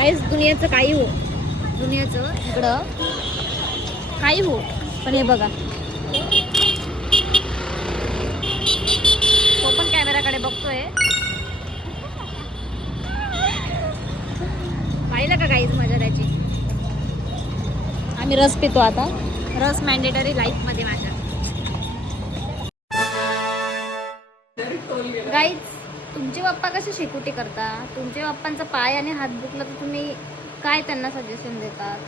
काहीच दुनियाचं काही हो, दुनियाचं इकडं काही हो, पण हे बघा तो पण कॅमेराकडे बघतोय. पाहिलं का काहीच मजा त्याची. आम्ही रस पितो आता. रस मॅन्डेटरी लाईफ मध्ये माझ्या. गाईज, तुमचे पप्पा कसे शेकोटी करता? तुमच्या पप्पांचा पाय आणि हात दुखला तर तुम्ही काय त्यांना सजेशन देतात?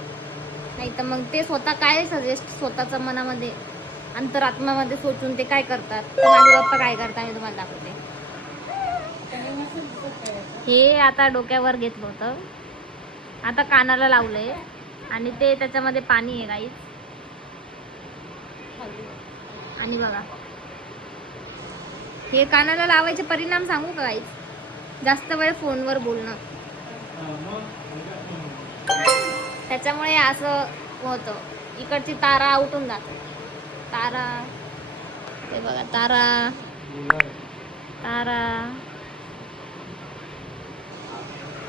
नाही तर मग ते स्वतः काय स्वतःच्या मनामध्ये अंतरात्म्यामध्ये सोचून ते काय करतात? तर माझे पप्पा काय करतात मी तुम्हाला दाखवते. हे आता डोक्यावर घेतलं होतं, आता कानाला लावलंय आणि ते त्याच्यामध्ये पाणी आहे गाईज. आणि बघा, हे कानाला लावायचे परिणाम सांगू का गाईज? जास्त वेळ फोनवर बोलणं, त्याच्यामुळे असं होतं. इकडची तारा आउटून जाते. तारा, हे बघा तारा तारा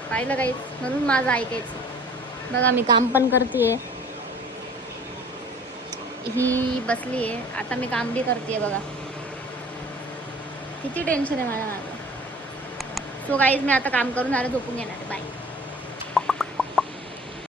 पाहिलं गाईज. म्हणून माझं ऐकायचं. बघा मी काम पण करतेय, ही बसली आहे, आता मी काम बी करतेय. बघा किती टेन्शन आहे माझ्या मागं. सो गाईज, मी आता काम करून आले, झोपून घेणार आहे. बाय.